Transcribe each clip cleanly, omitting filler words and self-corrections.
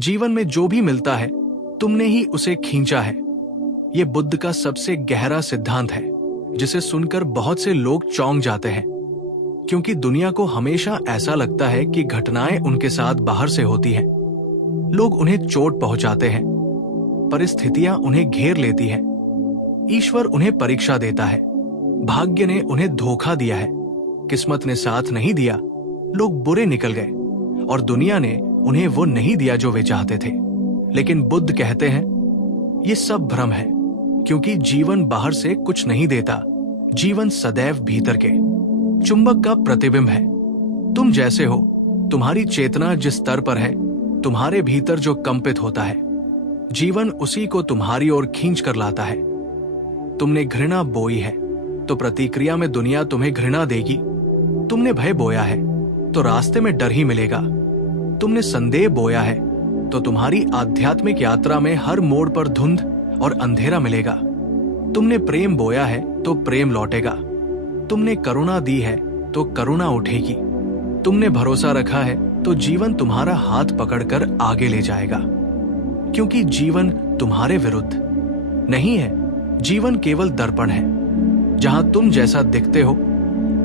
जीवन में जो भी मिलता है तुमने ही उसे खींचा है। ये बुद्ध का सबसे गहरा सिद्धांत है, जिसे सुनकर बहुत से लोग चौंक जाते हैं, क्योंकि दुनिया को हमेशा ऐसा लगता है कि घटनाएं उनके साथ बाहर से होती हैं। लोग उन्हें चोट पहुंचाते हैं, परिस्थितियां उन्हें घेर लेती हैं, ईश्वर उन्हें परीक्षा देता है, भाग्य ने उन्हें धोखा दिया है, किस्मत ने साथ नहीं दिया, लोग बुरे निकल गए और दुनिया ने उन्हें वो नहीं दिया जो वे चाहते थे। लेकिन बुद्ध कहते हैं ये सब भ्रम है, क्योंकि जीवन बाहर से कुछ नहीं देता, जीवन सदैव भीतर के चुंबक का प्रतिबिंब है। तुम जैसे हो, तुम्हारी चेतना जिस स्तर पर है, तुम्हारे भीतर जो कंपित होता है, जीवन उसी को तुम्हारी ओर खींच कर लाता है। तुमने घृणा बोई है तो प्रतिक्रिया में दुनिया तुम्हें घृणा देगी। तुमने भय बोया है तो रास्ते में डर ही मिलेगा। तुमने संदेह बोया है तो तुम्हारी आध्यात्मिक यात्रा में हर मोड़ पर धुंध और अंधेरा मिलेगा। तुमने प्रेम बोया है तो प्रेम लौटेगा। तुमने करुणा दी है तो करुणा उठेगी। तुमने भरोसा रखा है तो जीवन तुम्हारा हाथ पकड़कर आगे ले जाएगा, क्योंकि जीवन तुम्हारे विरुद्ध नहीं है। जीवन केवल दर्पण है, जहां तुम जैसा दिखते हो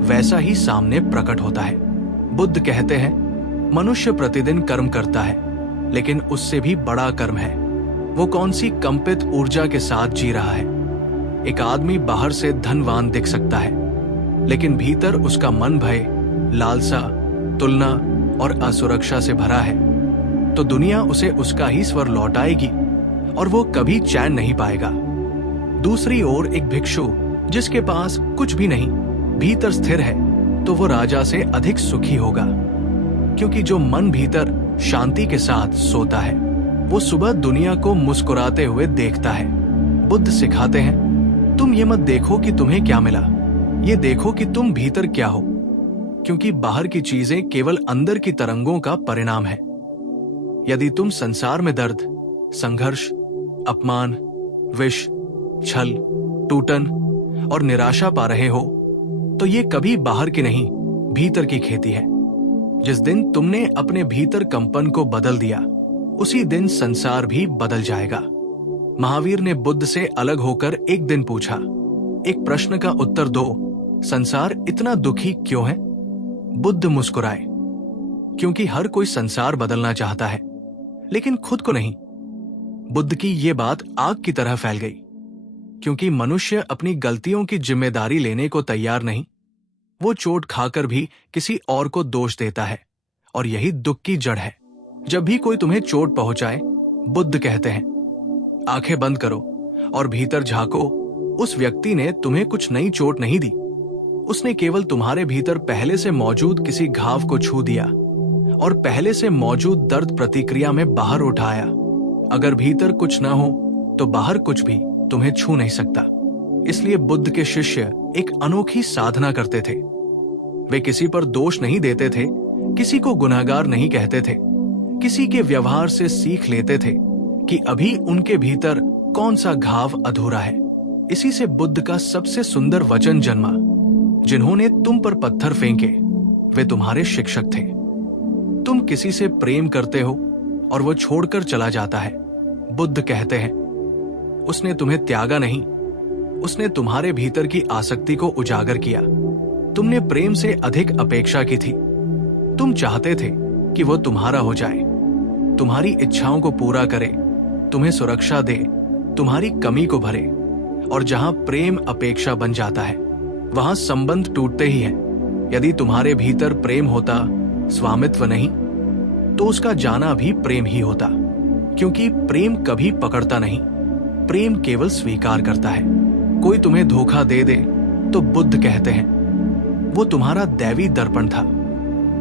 वैसा ही सामने प्रकट होता है। बुद्ध कहते हैं मनुष्य प्रतिदिन कर्म करता है, लेकिन उससे भी बड़ा कर्म है वो कौन सी कंपित ऊर्जा के साथ जी रहा है। एक आदमी बाहर से धनवान दिख सकता है, लेकिन भीतर उसका मन भय, लालसा, तुलना और असुरक्षा से भरा है, तो दुनिया उसे उसका ही स्वर लौटाएगी और वो कभी चैन नहीं पाएगा। दूसरी ओर एक भिक्षु जिसके पास कुछ भी नहीं, भीतर स्थिर है, तो वो राजा से अधिक सुखी होगा, क्योंकि जो मन भीतर शांति के साथ सोता है वो सुबह दुनिया को मुस्कुराते हुए देखता है। बुद्ध सिखाते हैं तुम ये मत देखो कि तुम्हें क्या मिला, ये देखो कि तुम भीतर क्या हो, क्योंकि बाहर की चीजें केवल अंदर की तरंगों का परिणाम है। यदि तुम संसार में दर्द, संघर्ष, अपमान, विष, छल, टूटन और निराशा पा रहे हो, तो ये कभी बाहर की नहीं, भीतर की खेती है। जिस दिन तुमने अपने भीतर कंपन को बदल दिया, उसी दिन संसार भी बदल जाएगा। महावीर ने बुद्ध से अलग होकर एक दिन पूछा, एक प्रश्न का उत्तर दो, संसार इतना दुखी क्यों है? बुद्ध मुस्कुराए, क्योंकि हर कोई संसार बदलना चाहता है, लेकिन खुद को नहीं। बुद्ध की ये बात आग की तरह फैल गई, क्योंकि मनुष्य अपनी गलतियों की जिम्मेदारी लेने को तैयार नहीं। वो चोट खाकर भी किसी और को दोष देता है, और यही दुख की जड़ है। जब भी कोई तुम्हें चोट पहुंचाए, बुद्ध कहते हैं आंखें बंद करो और भीतर झांको। उस व्यक्ति ने तुम्हें कुछ नई चोट नहीं दी, उसने केवल तुम्हारे भीतर पहले से मौजूद किसी घाव को छू दिया और पहले से मौजूद दर्द प्रतिक्रिया में बाहर उठाया। अगर भीतर कुछ ना हो तो बाहर कुछ भी तुम्हें छू नहीं सकता। इसलिए बुद्ध के शिष्य एक अनोखी साधना करते थे। वे किसी पर दोष नहीं देते थे, किसी को गुनहगार नहीं कहते थे, किसी के व्यवहार से सीख लेते थे कि अभी उनके भीतर कौन सा घाव अधूरा है। इसी से बुद्ध का सबसे सुंदर वचन जन्मा, जिन्होंने तुम पर पत्थर फेंके वे तुम्हारे शिक्षक थे। तुम किसी से प्रेम करते हो और वो छोड़कर चला जाता है। बुद्ध कहते हैं उसने तुम्हें त्यागा नहीं, उसने तुम्हारे भीतर की आसक्ति को उजागर किया। तुमने प्रेम से अधिक अपेक्षा की थी। तुम चाहते थे कि वो तुम्हारा हो जाए, तुम्हारी इच्छाओं को पूरा करे, तुम्हें सुरक्षा दे, तुम्हारी कमी को भरे। और जहां प्रेम अपेक्षा बन जाता है, वहां संबंध टूटते ही हैं। यदि तुम्हारे भीतर प्रेम होता, स्वामित्व नहीं, तो उसका जाना भी प्रेम ही होता, क्योंकि प्रेम कभी पकड़ता नहीं, प्रेम केवल स्वीकार करता है। कोई तुम्हें धोखा दे दे तो बुद्ध कहते हैं वो तुम्हारा दैवी दर्पण था,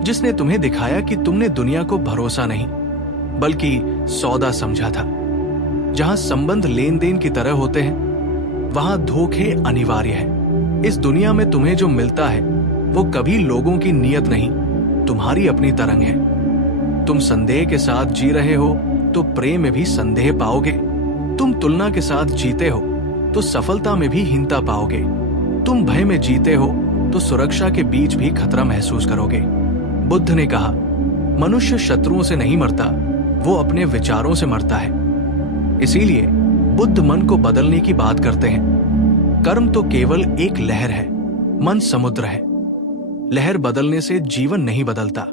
जिसने तुम्हें दिखाया कि तुमने दुनिया को भरोसा नहीं बल्कि सौदा समझा था। जहां संबंध लेन देन की तरह होते हैं, वहां धोखे अनिवार्य है। इस दुनिया में तुम्हें जो मिलता है वो कभी लोगों की नियत नहीं, तुम्हारी अपनी तरंग है। तुम संदेह के साथ जी रहे हो तो प्रेम में भी संदेह पाओगे। तुम तुलना के साथ जीते हो तो सफलता में भी हीनता पाओगे। तुम भय में जीते हो तो सुरक्षा के बीच भी खतरा महसूस करोगे। बुद्ध ने कहा मनुष्य शत्रुओं से नहीं मरता, वो अपने विचारों से मरता है। इसीलिए बुद्ध मन को बदलने की बात करते हैं। कर्म तो केवल एक लहर है, मन समुद्र है। लहर बदलने से जीवन नहीं बदलता।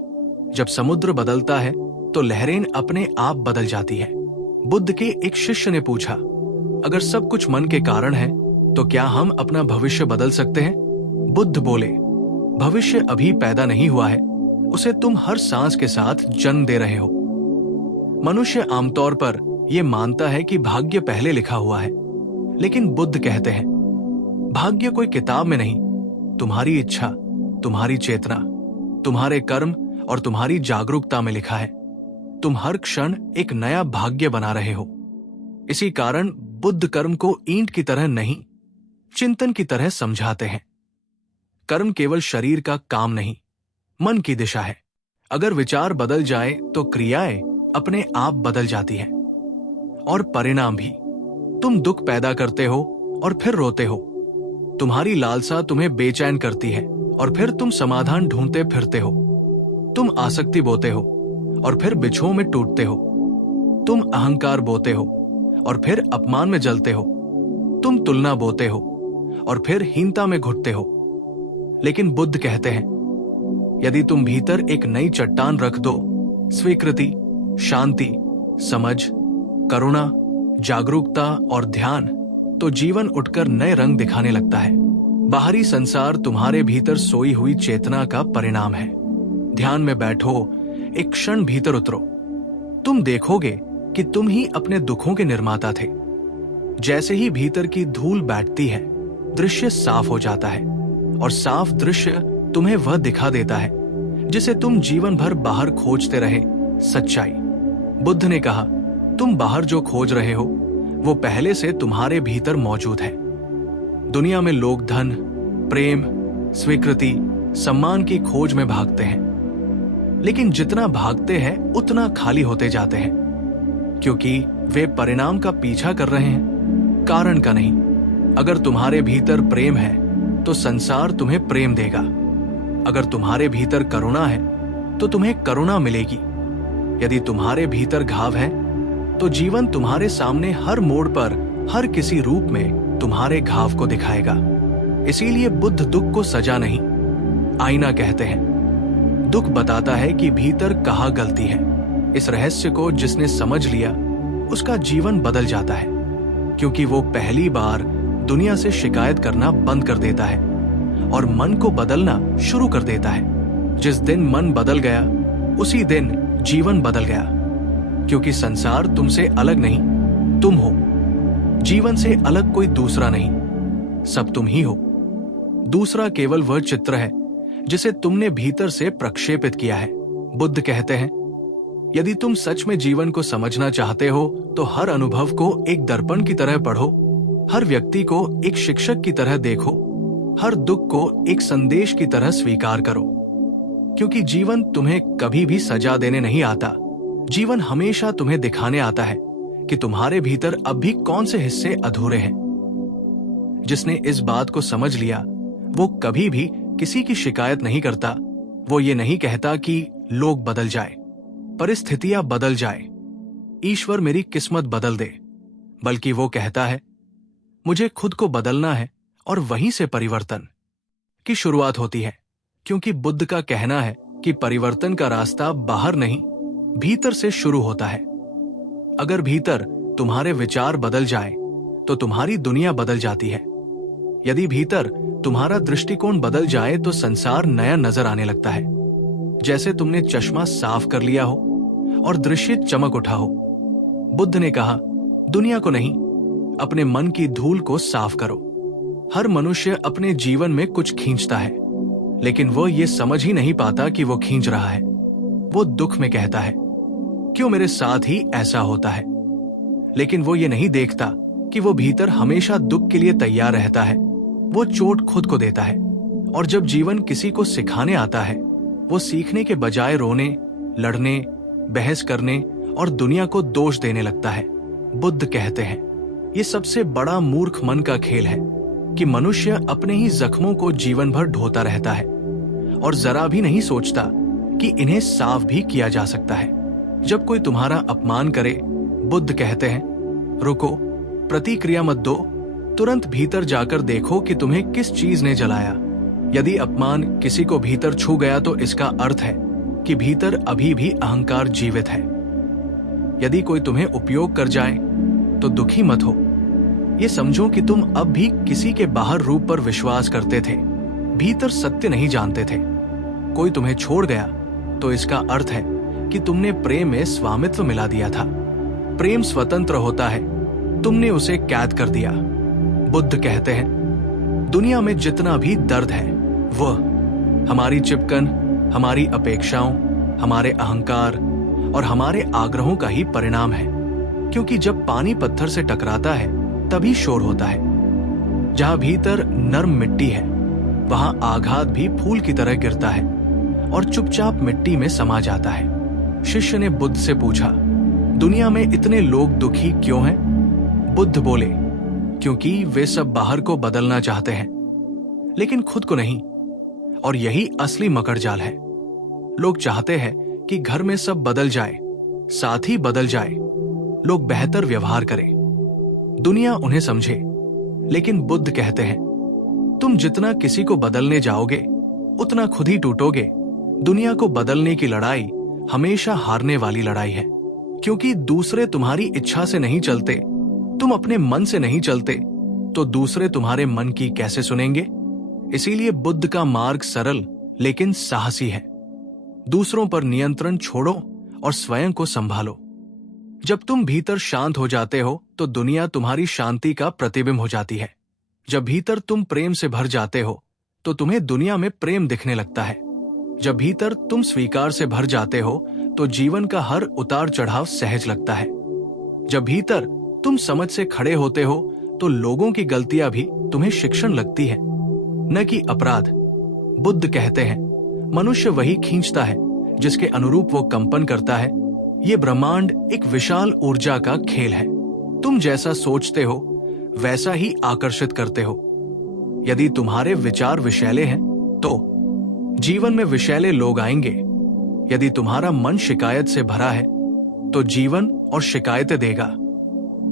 जब समुद्र बदलता है तो लहरें अपने आप बदल जाती है। बुद्ध के एक शिष्य ने पूछा, अगर सब कुछ मन के कारण है तो क्या हम अपना भविष्य बदल सकते हैं? बुद्ध बोले, भविष्य अभी पैदा नहीं हुआ है, उसे तुम हर सांस के साथ जन्म दे रहे हो। मनुष्य आमतौर पर यह मानता है कि भाग्य पहले लिखा हुआ है, लेकिन बुद्ध कहते हैं, भाग्य कोई किताब में नहीं, तुम्हारी इच्छा, तुम्हारी चेतना, तुम्हारे कर्म और तुम्हारी जागरूकता में लिखा है। तुम हर क्षण एक नया भाग्य बना रहे हो। इसी कारण बुद्ध कर्म को ईंट की तरह नहीं, चिंतन की तरह समझाते हैं। कर्म केवल शरीर का काम नहीं, मन की दिशा है। अगर विचार बदल जाए तो क्रियाएं अपने आप बदल जाती हैं, और परिणाम भी। तुम दुख पैदा करते हो और फिर रोते हो। तुम्हारी लालसा तुम्हें बेचैन करती है और फिर तुम समाधान ढूंढते फिरते हो। तुम आसक्ति बोते हो और फिर बिछुओं में टूटते हो। तुम अहंकार बोते हो और फिर अपमान में जलते हो। तुम तुलना बोते हो और फिर हीनता में घुटते हो। लेकिन बुद्ध कहते हैं, यदि तुम भीतर एक नई चट्टान रख दो, स्वीकृति, शांति, समझ, करुणा, जागरूकता और ध्यान, तो जीवन उठकर नए रंग दिखाने लगता है। बाहरी संसार तुम्हारे भीतर सोई हुई चेतना का परिणाम है। ध्यान में बैठो, एक क्षण भीतर उतरो। तुम देखोगे कि तुम ही अपने दुखों के निर्माता थे। जैसे ही भीतर की धूल बैठती है, दृश्य साफ हो जाता है, और साफ दृश्य तुम्हें वह दिखा देता है जिसे तुम जीवन भर बाहर खोजते रहे, सच्चाई। बुद्ध ने कहा, तुम बाहर जो खोज रहे हो वो पहले से तुम्हारे भीतर मौजूद है। दुनिया में लोग धन, प्रेम, स्वीकृति, सम्मान की खोज में भागते हैं, लेकिन जितना भागते हैं उतना खाली होते जाते हैं, क्योंकि वे परिणाम का पीछा कर रहे हैं, कारण का नहीं। अगर तुम्हारे भीतर प्रेम है तो संसार तुम्हें प्रेम देगा। अगर तुम्हारे भीतर करुणा है तो तुम्हें करुणा मिलेगी। यदि तुम्हारे भीतर घाव है तो जीवन तुम्हारे सामने हर मोड़ पर, हर किसी रूप में तुम्हारे घाव को दिखाएगा। इसीलिए बुद्ध दुख को सजा नहीं, आईना कहते हैं। दुख बताता है कि भीतर कहाँ गलती है। इस रहस्य को जिसने समझ लिया, उसका जीवन बदल जाता है, क्योंकि वो पहली बार दुनिया से शिकायत करना बंद कर देता है और मन को बदलना शुरू कर देता है। जिस दिन मन बदल गया, उसी दिन जीवन बदल गया, क्योंकि संसार तुमसे अलग नहीं, तुम हो। जीवन से अलग कोई दूसरा नहीं, सब तुम ही हो। दूसरा केवल वह चित्र है जिसे तुमने भीतर से प्रक्षेपित किया है। बुद्ध कहते हैं, यदि तुम सच में जीवन को समझना चाहते हो तो हर अनुभव को एक दर्पण की तरह पढ़ो, हर व्यक्ति को एक शिक्षक की तरह देखो, हर दुख को एक संदेश की तरह स्वीकार करो, क्योंकि जीवन तुम्हें कभी भी सजा देने नहीं आता। जीवन हमेशा तुम्हें दिखाने आता है कि तुम्हारे भीतर अब भी कौन से हिस्से अधूरे हैं। जिसने इस बात को समझ लिया, वो कभी भी किसी की शिकायत नहीं करता। वो ये नहीं कहता कि लोग बदल जाए, परिस्थितियां बदल जाए, ईश्वर मेरी किस्मत बदल दे, बल्कि वो कहता है, मुझे खुद को बदलना है, और वहीं से परिवर्तन की शुरुआत होती है। क्योंकि बुद्ध का कहना है कि परिवर्तन का रास्ता बाहर नहीं, भीतर से शुरू होता है। अगर भीतर तुम्हारे विचार बदल जाए तो तुम्हारी दुनिया बदल जाती है। यदि भीतर तुम्हारा दृष्टिकोण बदल जाए तो संसार नया नजर आने लगता है, जैसे तुमने चश्मा साफ कर लिया हो और दृश्य चमक उठा हो। बुद्ध ने कहा, दुनिया को नहीं, अपने मन की धूल को साफ करो। हर मनुष्य अपने जीवन में कुछ खींचता है, लेकिन वो ये समझ ही नहीं पाता कि वो खींच रहा है। वो दुख में कहता है, क्यों मेरे साथ ही ऐसा होता है, लेकिन वो ये नहीं देखता कि वो भीतर हमेशा दुख के लिए तैयार रहता है। वो चोट खुद को देता है, और जब जीवन किसी को सिखाने आता है, वो सीखने के बजाय रोने, लड़ने, बहस करने और दुनिया को दोष देने लगता है। बुद्ध कहते हैं, ये सबसे बड़ा मूर्ख मन का खेल है कि मनुष्य अपने ही जख्मों को जीवन भर ढोता रहता है और जरा भी नहीं सोचता कि इन्हें साफ भी किया जा सकता है। जब कोई तुम्हारा अपमान करे, बुद्ध कहते हैं, रुको, प्रतिक्रिया मत दो, तुरंत भीतर जाकर देखो कि तुम्हें किस चीज ने जलाया। यदि अपमान किसी को भीतर छू गया तो इसका अर्थ है कि भीतर अभी भी अहंकार जीवित है। यदि कोई तुम्हें उपयोग कर जाए तो दुखी मत हो। ये समझो कि तुम अब भी किसी के बाहर रूप पर विश्वास करते थे, भीतर सत्य नहीं जानते थे। कोई तुम्हें छोड़ गया तो इसका अर्थ है कि तुमने प्रेम में स्वामित्व मिला दिया था। प्रेम स्वतंत्र होता है, तुमने उसे कैद कर दिया। बुद्ध कहते हैं, दुनिया में जितना भी दर्द है वह हमारी चिपकन, हमारी अपेक्षाओं, हमारे अहंकार और हमारे आग्रहों का ही परिणाम है। क्योंकि जब पानी पत्थर से टकराता है तभी शोर होता है। जहां भीतर नर्म मिट्टी है वहां आघात भी फूल की तरह गिरता है और चुपचाप मिट्टी में समा जाता है। शिष्य ने बुद्ध से पूछा, दुनिया में इतने लोग दुखी क्यों हैं? बुद्ध बोले, क्योंकि वे सब बाहर को बदलना चाहते हैं लेकिन खुद को नहीं। और यही असली मकड़जाल है। लोग चाहते हैं कि घर में सब बदल जाए, साथी बदल जाए, लोग बेहतर व्यवहार करें, दुनिया उन्हें समझे। लेकिन बुद्ध कहते हैं, तुम जितना किसी को बदलने जाओगे उतना खुद ही टूटोगे। दुनिया को बदलने की लड़ाई हमेशा हारने वाली लड़ाई है, क्योंकि दूसरे तुम्हारी इच्छा से नहीं चलते, तुम अपने मन से नहीं चलते, तो दूसरे तुम्हारे मन की कैसे सुनेंगे? इसीलिए बुद्ध का मार्ग सरल लेकिन साहसी है। दूसरों पर नियंत्रण छोड़ो और स्वयं को संभालो। जब तुम भीतर शांत हो जाते हो तो दुनिया तुम्हारी शांति का प्रतिबिंब हो जाती है। जब भीतर तुम प्रेम से भर जाते हो तो तुम्हें दुनिया में प्रेम दिखने लगता है। जब भीतर तुम स्वीकार से भर जाते हो तो जीवन का हर उतार चढ़ाव सहज लगता है। जब भीतर तुम समझ से खड़े होते हो तो लोगों की गलतियां भी तुम्हें शिक्षण लगती है, न कि अपराध। बुद्ध कहते हैं, मनुष्य वही खींचता है जिसके अनुरूप वो कंपन करता है। ये ब्रह्मांड एक विशाल ऊर्जा का खेल है। तुम जैसा सोचते हो वैसा ही आकर्षित करते हो। यदि तुम्हारे विचार विषैले हैं तो जीवन में विषैले लोग आएंगे। यदि तुम्हारा मन शिकायत से भरा है तो जीवन और शिकायतें देगा।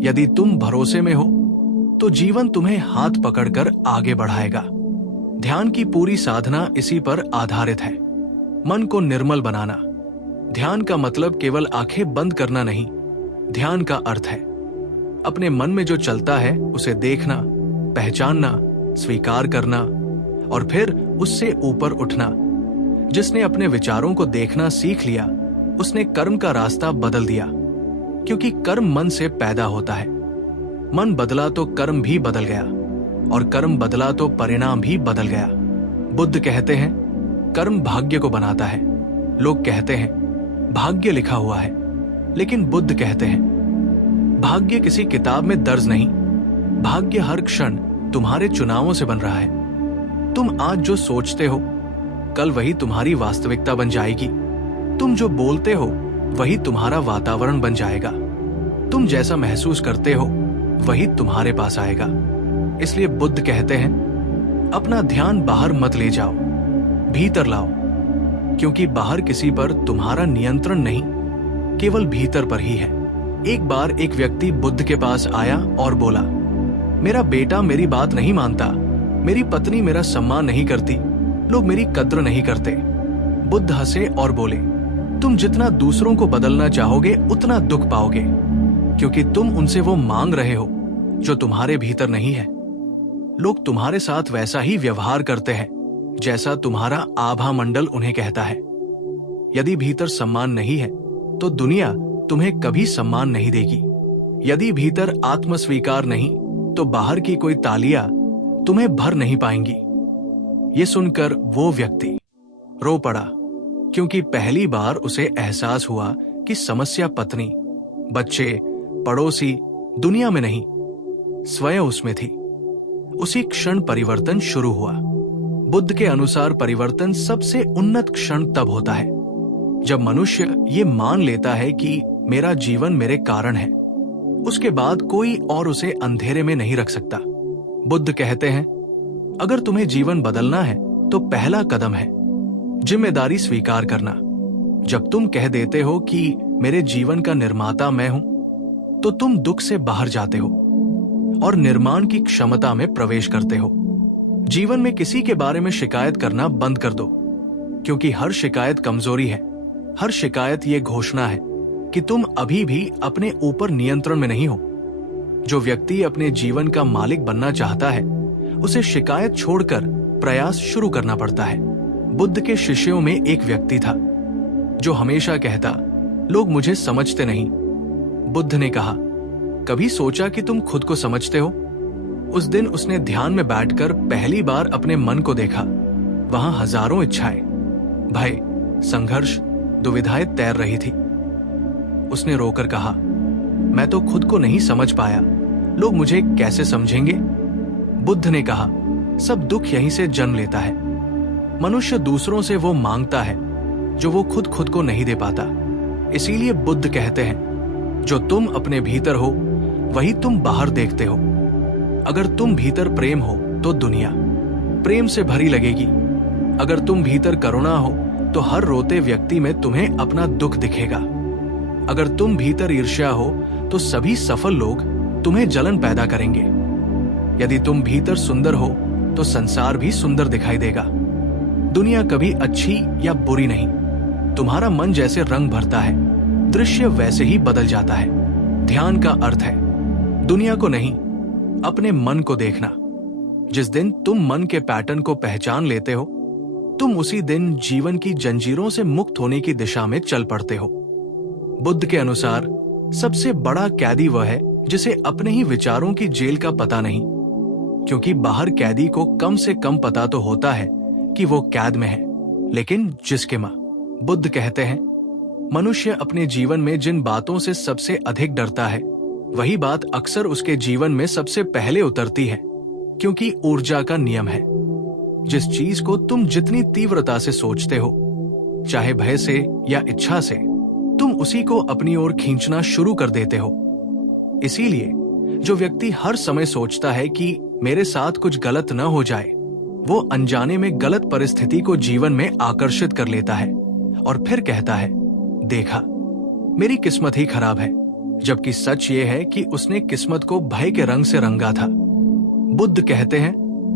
यदि तुम भरोसे में हो तो जीवन तुम्हें हाथ पकड़कर आगे बढ़ाएगा। ध्यान की पूरी साधना इसी पर आधारित है, मन को निर्मल बनाना। ध्यान का मतलब केवल आंखें बंद करना नहीं। ध्यान का अर्थ है अपने मन में जो चलता है उसे देखना, पहचानना, स्वीकार करना और फिर उससे ऊपर उठना। जिसने अपने विचारों को देखना सीख लिया उसने कर्म का रास्ता बदल दिया, क्योंकि कर्म मन से पैदा होता है। मन बदला तो कर्म भी बदल गया और कर्म बदला तो परिणाम भी बदल गया। बुद्ध कहते हैं, कर्म भाग्य को बनाता है। लोग कहते हैं भाग्य लिखा हुआ है, लेकिन बुद्ध कहते हैं भाग्य किसी किताब में दर्ज नहीं। भाग्य हर क्षण तुम्हारे चुनावों से बन रहा है। तुम आज जो सोचते हो कल वही तुम्हारी वास्तविकता बन जाएगी। तुम जो बोलते हो वही तुम्हारा वातावरण बन जाएगा। तुम जैसा महसूस करते हो वही तुम्हारे पास आएगा। इसलिए बुद्ध कहते हैं, अपना ध्यान बाहर मत ले जाओ, भीतर लाओ, क्योंकि बाहर किसी पर तुम्हारा नियंत्रण नहीं, केवल भीतर पर ही है। एक बार एक व्यक्ति बुद्ध के पास आया और बोला, मेरा बेटा मेरी बात नहीं मानता, मेरी पत्नी मेरा सम्मान नहीं करती, लोग मेरी कद्र नहीं करते। बुद्ध हंसे और बोले, तुम जितना दूसरों को बदलना चाहोगे उतना दुख पाओगे, क्योंकि तुम उनसे वो मांग रहे हो जो तुम्हारे भीतर नहीं है। लोग तुम्हारे साथ वैसा ही व्यवहार करते हैं जैसा तुम्हारा आभा मंडल उन्हें कहता है। यदि भीतर सम्मान नहीं है तो दुनिया तुम्हें कभी सम्मान नहीं देगी। यदि भीतर आत्मस्वीकार नहीं तो बाहर की कोई तालियां तुम्हें भर नहीं पाएंगी। ये सुनकर वो व्यक्ति रो पड़ा, क्योंकि पहली बार उसे एहसास हुआ कि समस्या पत्नी, बच्चे, पड़ोसी, दुनिया में नहीं, स्वयं उसमें थी। उसी क्षण परिवर्तन शुरू हुआ। बुद्ध के अनुसार परिवर्तन सबसे उन्नत क्षण तब होता है जब मनुष्य ये मान लेता है कि मेरा जीवन मेरे कारण है। उसके बाद कोई और उसे अंधेरे में नहीं रख सकता। बुद्ध कहते हैं, अगर तुम्हें जीवन बदलना है तो पहला कदम है जिम्मेदारी स्वीकार करना। जब तुम कह देते हो कि मेरे जीवन का निर्माता मैं हूं, तो तुम दुख से बाहर जाते हो और निर्माण की क्षमता में प्रवेश करते हो। जीवन में किसी के बारे में शिकायत करना बंद कर दो, क्योंकि हर शिकायत कमजोरी है। हर शिकायत ये घोषणा है कि तुम अभी भी अपने ऊपर नियंत्रण में नहीं हो। जो व्यक्ति अपने जीवन का मालिक बनना चाहता है, उसे शिकायत छोड़कर प्रयास शुरू करना पड़ता है। बुद्ध के शिष्यों में एक व्यक्ति था जो हमेशा कहता, लोग मुझे समझते नहीं। बुद्ध ने कहा, कभी सोचा कि तुम खुद को समझते हो? उस दिन उसने ध्यान में बैठकर पहली बार अपने मन को देखा। वहां हजारों इच्छाएं, भय, संघर्ष, दुविधाएं तैर रही थी। उसने रोकर कहा, मैं तो खुद को नहीं समझ पाया, लोग मुझे कैसे समझेंगे? बुद्ध ने कहा, सब दुख यहीं से जन्म लेता है। मनुष्य दूसरों से वो मांगता है जो वो खुद को नहीं दे पाता। इसीलिए बुद्ध कहते हैं, जो तुम अपने भीतर हो वही तुम बाहर देखते हो। अगर तुम भीतर प्रेम हो तो दुनिया प्रेम से भरी लगेगी। अगर तुम भीतर करुणा हो तो हर रोते व्यक्ति में तुम्हें अपना दुख दिखेगा। अगर तुम भीतर ईर्ष्या हो तो सभी सफल लोग तुम्हें जलन पैदा करेंगे। यदि तुम भीतर सुंदर हो तो संसार भी सुंदर दिखाई देगा। दुनिया कभी अच्छी या बुरी नहीं, तुम्हारा मन जैसे रंग भरता है, दृश्य वैसे ही बदल जाता है। ध्यान का अर्थ है दुनिया को नहीं, अपने मन को देखना। जिस दिन तुम मन के पैटर्न को पहचान लेते हो, तुम उसी दिन जीवन की जंजीरों से मुक्त होने की दिशा में चल पड़ते हो। बुद्ध के अनुसार सबसे बड़ा कैदी वह है जिसे अपने ही विचारों की जेल का पता नहीं, क्योंकि बाहर कैदी को कम से कम पता तो होता है कि वो कैद में है, लेकिन जिसके मां। बुद्ध कहते हैं, मनुष्य अपने जीवन में जिन बातों से सबसे अधिक डरता है, वही बात अक्सर उसके जीवन में सबसे पहले उतरती है, क्योंकि ऊर्जा का नियम है। जिस चीज को तुम जितनी तीव्रता से सोचते हो, चाहे भय से या इच्छा से, तुम उसी को अपनी ओर खींचना शुरू कर देते हो। इसीलिए जो व्यक्ति हर समय सोचता है कि मेरे साथ कुछ गलत न हो जाए, वो अनजाने में गलत परिस्थिति को जीवन में आकर्षित कर लेता है और फिर कहता है, देखा, मेरी किस्मत ही खराब है, जबकि सच ये है कि उसने किस्मत को भय के रंग से रंगा था। बुद्ध कहते हैं,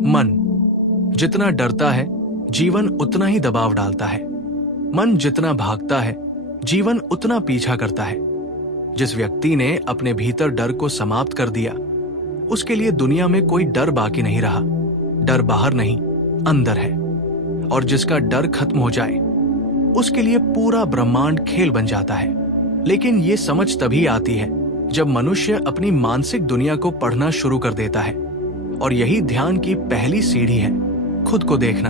मन जितना डरता है, जीवन उतना ही दबाव डालता है। मन जितना भागता है, जीवन उतना पीछा करता है। जिस व्यक्ति ने अपने भीतर डर को समाप्त कर दिया, उसके लिए दुनिया में कोई डर बाकी नहीं रहा। डर बाहर नहीं, अंदर है। और जिसका डर खत्म हो जाए, उसके लिए पूरा ब्रह्मांड खेल बन जाता है। लेकिन ये समझ तभी आती है जब मनुष्य अपनी मानसिक दुनिया को पढ़ना शुरू कर देता है, और यही ध्यान की पहली सीढ़ी है, खुद को देखना।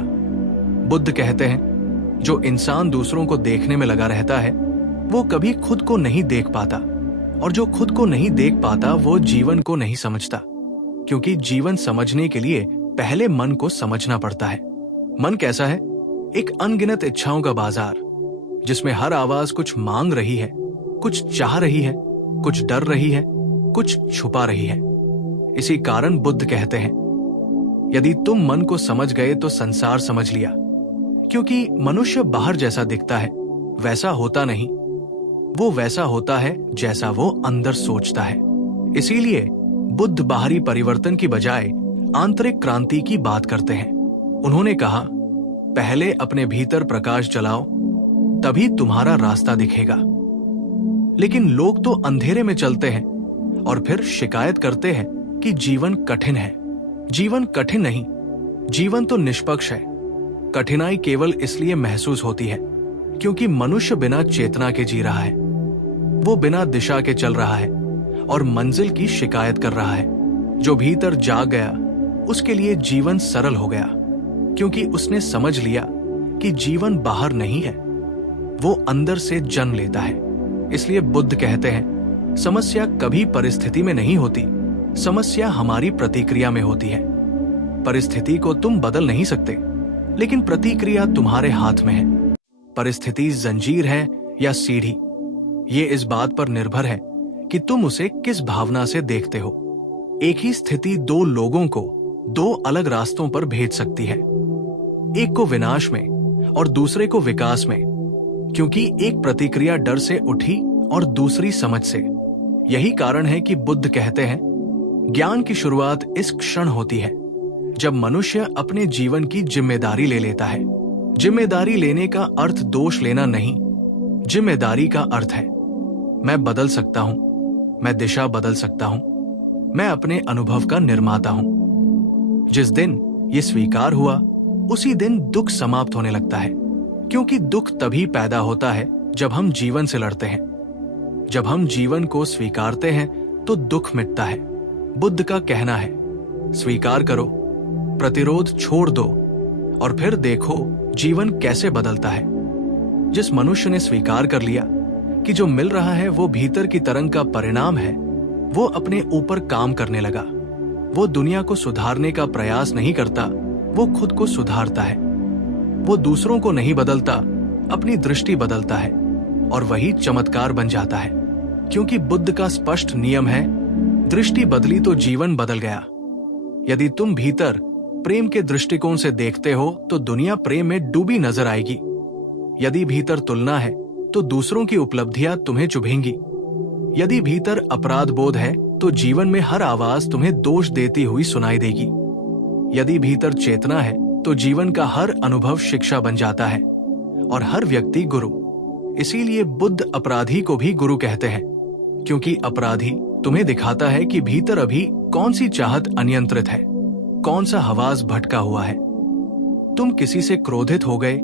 बुद्ध कहते हैं, जो इंसान दूसरों को देखने में लगा रहता है, वो कभी खुद को नहीं देख पाता, और जो खुद को नहीं देख पाता वो जीवन को नहीं समझता, क्योंकि जीवन समझने के लिए पहले मन को समझना पड़ता है। मन कैसा है? एक अनगिनत इच्छाओं का बाजार, जिसमें हर आवाज कुछ मांग रही है, कुछ चाह रही है, कुछ डर रही है, कुछ छुपा रही है। इसी कारण बुद्ध कहते हैं, यदि तुम मन को समझ गए तो संसार समझ लिया, क्योंकि मनुष्य बाहर जैसा दिखता है वैसा होता नहीं, वो वैसा होता है जैसा वो अंदर सोचता है। इसीलिए बुद्ध बाहरी परिवर्तन की बजाय आंतरिक क्रांति की बात करते हैं। उन्होंने कहा, पहले अपने भीतर प्रकाश जलाओ, तभी तुम्हारा रास्ता दिखेगा। लेकिन लोग तो अंधेरे में चलते हैं और फिर शिकायत करते हैं कि जीवन कठिन है। जीवन कठिन नहीं, जीवन तो निष्पक्ष है। कठिनाई केवल इसलिए महसूस होती है क्योंकि मनुष्य बिना चेतना के जी रहा है। वो बिना दिशा के चल रहा है और मंजिल की शिकायत कर रहा है। जो भीतर जाग गया, उसके लिए जीवन सरल हो गया, क्योंकि उसने समझ लिया कि जीवन बाहर नहीं है, वो अंदर से जन्म लेता है। इसलिए बुद्ध कहते हैं, समस्या कभी परिस्थिति में नहीं होती, समस्या हमारी प्रतिक्रिया में होती है। परिस्थिति को तुम बदल नहीं सकते, लेकिन प्रतिक्रिया तुम्हारे हाथ में है। परिस्थिति जंजीर है या सीढ़ी, ये इस बात पर निर्भर है कि तुम उसे किस भावना से देखते हो। एक ही स्थिति दो लोगों को दो अलग रास्तों पर भेज सकती है, एक को विनाश में और दूसरे को विकास में। क्योंकि एक प्रतिक्रिया डर से उठी और दूसरी समझ से। यही कारण है कि बुद्ध कहते हैं, ज्ञान की शुरुआत इस क्षण होती है जब मनुष्य अपने जीवन की जिम्मेदारी ले लेता है। जिम्मेदारी लेने का अर्थ दोष लेना नहीं, जिम्मेदारी का अर्थ है मैं बदल सकता हूं, मैं दिशा बदल सकता हूं, मैं अपने अनुभव का निर्माता हूं। जिस दिन ये स्वीकार हुआ उसी दिन दुख समाप्त होने लगता है, क्योंकि दुख तभी पैदा होता है जब हम जीवन से लड़ते हैं। जब हम जीवन को स्वीकारते हैं तो दुख मिटता है। बुद्ध का कहना है, स्वीकार करो, प्रतिरोध छोड़ दो और फिर देखो जीवन कैसे बदलता है। जिस मनुष्य ने स्वीकार कर लिया कि जो मिल रहा है वो भीतर की तरंग का परिणाम है, वो अपने ऊपर काम करने लगा। वो दुनिया को सुधारने का प्रयास नहीं करता, वो खुद को सुधारता है। वो दूसरों को नहीं बदलता, अपनी दृष्टि बदलता है और वही चमत्कार बन जाता है। क्योंकि बुद्ध का स्पष्ट नियम है, दृष्टि बदली तो जीवन बदल गया। यदि तुम भीतर प्रेम के दृष्टिकोण से देखते हो तो दुनिया प्रेम में डूबी नजर आएगी। यदि भीतर तुलना है तो दूसरों की उपलब्धियां तुम्हें चुभेंगी। यदि भीतर अपराध बोध है तो जीवन में हर आवाज तुम्हें दोष देती हुई सुनाई देगी। यदि भीतर चेतना है तो जीवन का हर अनुभव शिक्षा बन जाता है और हर व्यक्ति गुरु। इसीलिए बुद्ध अपराधी को भी गुरु कहते हैं, क्योंकि अपराधी तुम्हें दिखाता है कि भीतर अभी कौन सी चाहत अनियंत्रित है, कौन सा हवास भटका हुआ है। तुम किसी से क्रोधित हो गए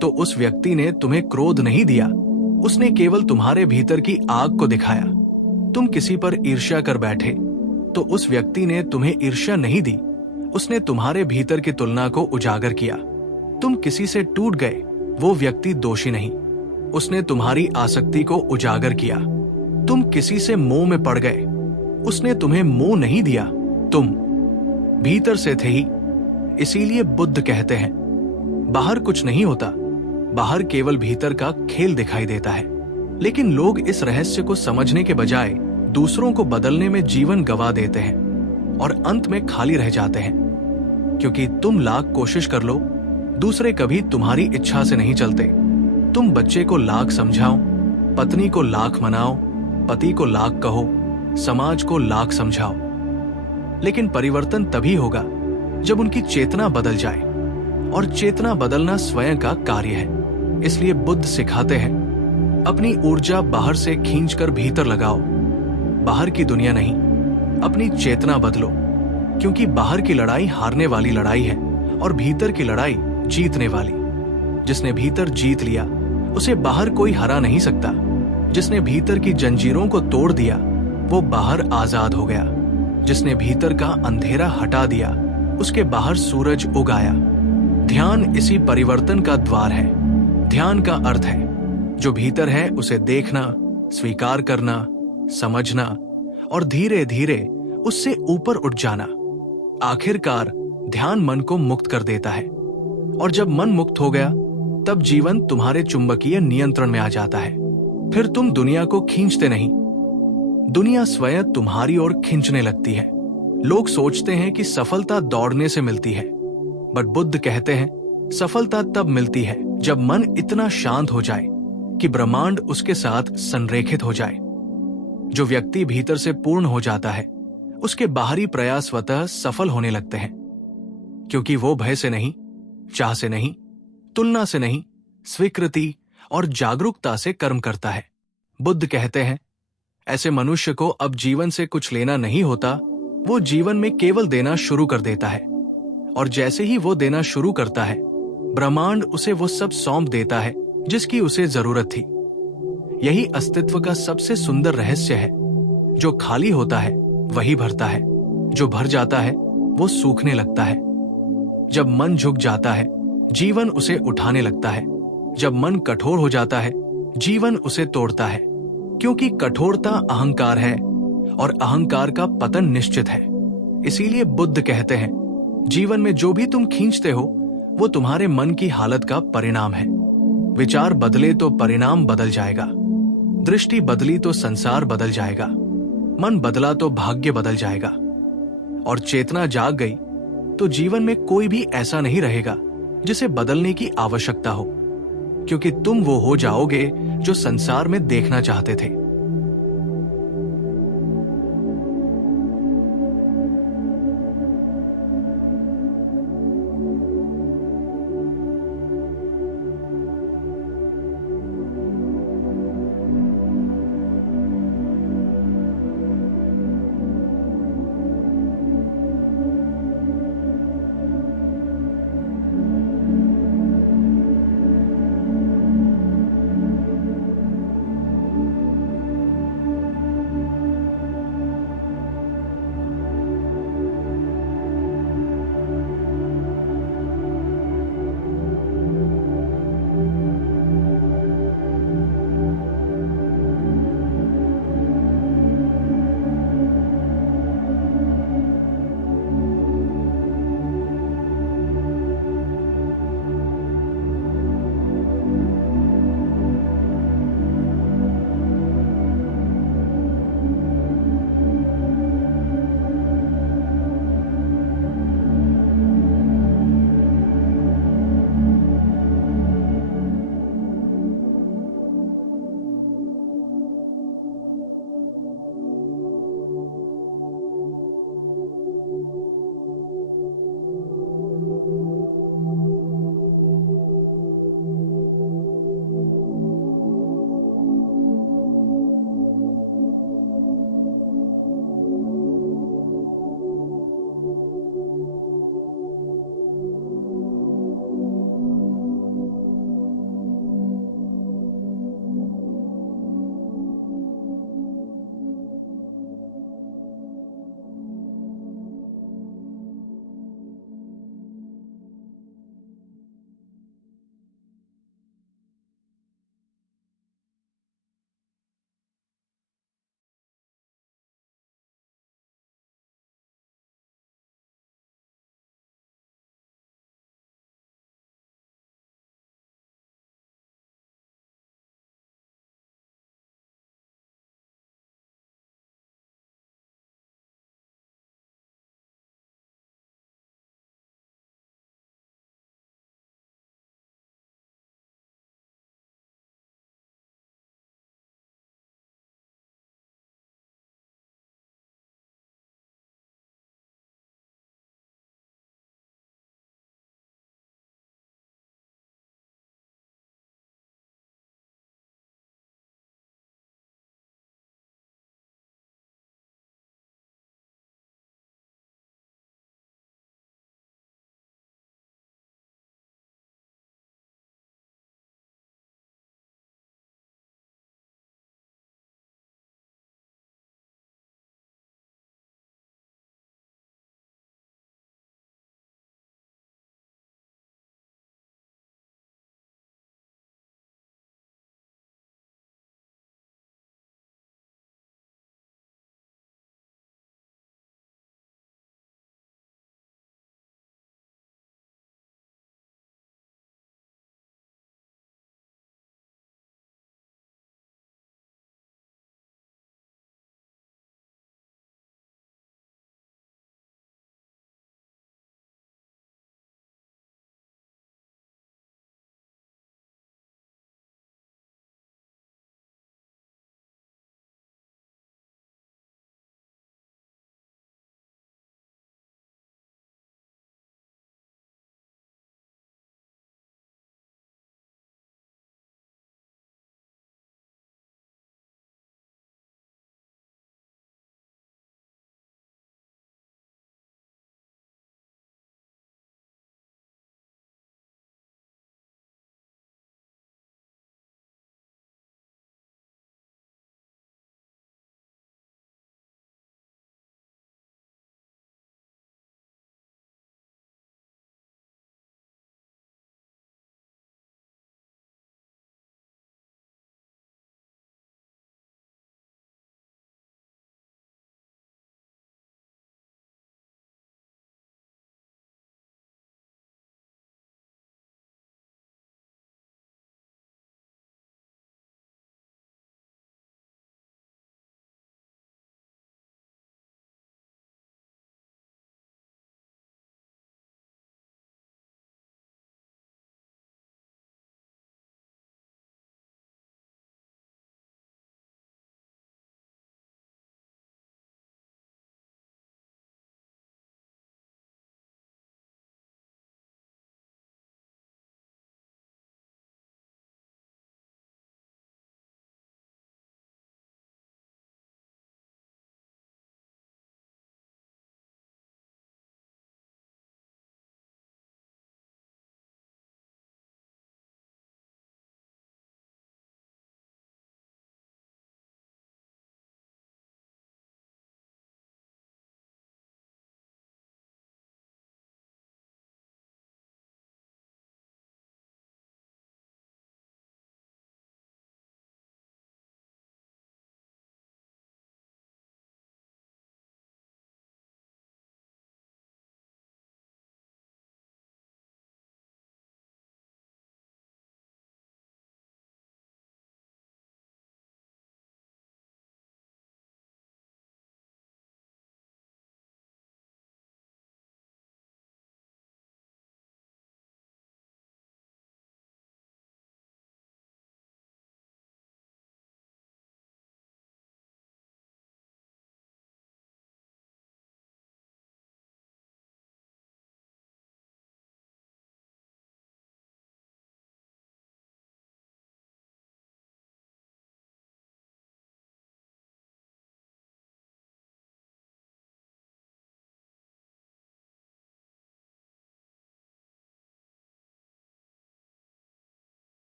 तो उस व्यक्ति ने तुम्हें क्रोध नहीं दिया, उसने केवल तुम्हारे भीतर की आग को दिखाया। तुम किसी पर ईर्ष्या कर बैठे तो उस व्यक्ति ने तुम्हें ईर्ष्या नहीं दी, उसने तुम्हारे भीतर की तुलना को उजागर किया। तुम किसी से टूट गए, वो व्यक्ति दोषी नहीं, उसने तुम्हारी आसक्ति को उजागर किया। तुम किसी से मोह में पड़ गए, उसने तुम्हें मोह नहीं दिया, तुम भीतर से थे ही। इसीलिए बुद्ध कहते हैं, बाहर कुछ नहीं होता, बाहर केवल भीतर का खेल दिखाई देता है। लेकिन लोग इस रहस्य को समझने के बजाय दूसरों को बदलने में जीवन गंवा देते हैं और अंत में खाली रह जाते हैं। क्योंकि तुम लाख कोशिश कर लो, दूसरे कभी तुम्हारी इच्छा से नहीं चलते। तुम बच्चे को लाख समझाओ, पत्नी को लाख मनाओ, पति को लाख कहो, समाज को लाख समझाओ, लेकिन परिवर्तन तभी होगा जब उनकी चेतना बदल जाए, और चेतना बदलना स्वयं का कार्य है। इसलिए बुद्ध सिखाते हैं, अपनी ऊर्जा बाहर से खींचकर भीतर लगाओ। बाहर की दुनिया नहीं, अपनी चेतना बदलो, क्योंकि बाहर की लड़ाई हारने वाली लड़ाई है और भीतर की लड़ाई जीतने वाली। जिसने भीतर जीत लिया उसे बाहर कोई हरा नहीं सकता। जिसने भीतर की जंजीरों को तोड़ दिया वो बाहर आजाद हो गया। जिसने भीतर का अंधेरा हटा दिया उसके बाहर सूरज उग आया। ध्यान इसी परिवर्तन का द्वार है। ध्यान का अर्थ है जो भीतर है उसे देखना, स्वीकार करना, समझना और धीरे धीरे उससे ऊपर उठ जाना। आखिरकार ध्यान मन को मुक्त कर देता है, और जब मन मुक्त हो गया तब जीवन तुम्हारे चुंबकीय नियंत्रण में आ जाता है। फिर तुम दुनिया को खींचते नहीं, दुनिया स्वयं तुम्हारी ओर खींचने लगती है। लोग सोचते हैं कि सफलता दौड़ने से मिलती है, बट बुद्ध कहते हैं सफलता तब मिलती है जब मन इतना शांत हो जाए कि ब्रह्मांड उसके साथ संरेखित हो जाए। जो व्यक्ति भीतर से पूर्ण हो जाता है उसके बाहरी प्रयास स्वतः सफल होने लगते हैं, क्योंकि वो भय से नहीं, चाह से नहीं, तुलना से नहीं, स्वीकृति और जागरूकता से कर्म करता है। बुद्ध कहते हैं, ऐसे मनुष्य को अब जीवन से कुछ लेना नहीं होता, वो जीवन में केवल देना शुरू कर देता है, और जैसे ही वो देना शुरू करता है ब्रह्मांड उसे वो सब सौंप देता है जिसकी उसे जरूरत थी। यही अस्तित्व का सबसे सुंदर रहस्य है। जो खाली होता है वही भरता है, जो भर जाता है वो सूखने लगता है। जब मन झुक जाता है जीवन उसे उठाने लगता है। जब मन कठोर हो जाता है जीवन उसे तोड़ता है, क्योंकि कठोरता अहंकार है और अहंकार का पतन निश्चित है। इसीलिए बुद्ध कहते हैं, जीवन में जो भी तुम खींचते हो वो तुम्हारे मन की हालत का परिणाम है। विचार बदले तो परिणाम बदल जाएगा, दृष्टि बदली तो संसार बदल जाएगा, मन बदला तो भाग्य बदल जाएगा, और चेतना जाग गई तो जीवन में कोई भी ऐसा नहीं रहेगा जिसे बदलने की आवश्यकता हो, क्योंकि तुम वो हो जाओगे जो संसार में देखना चाहते थे।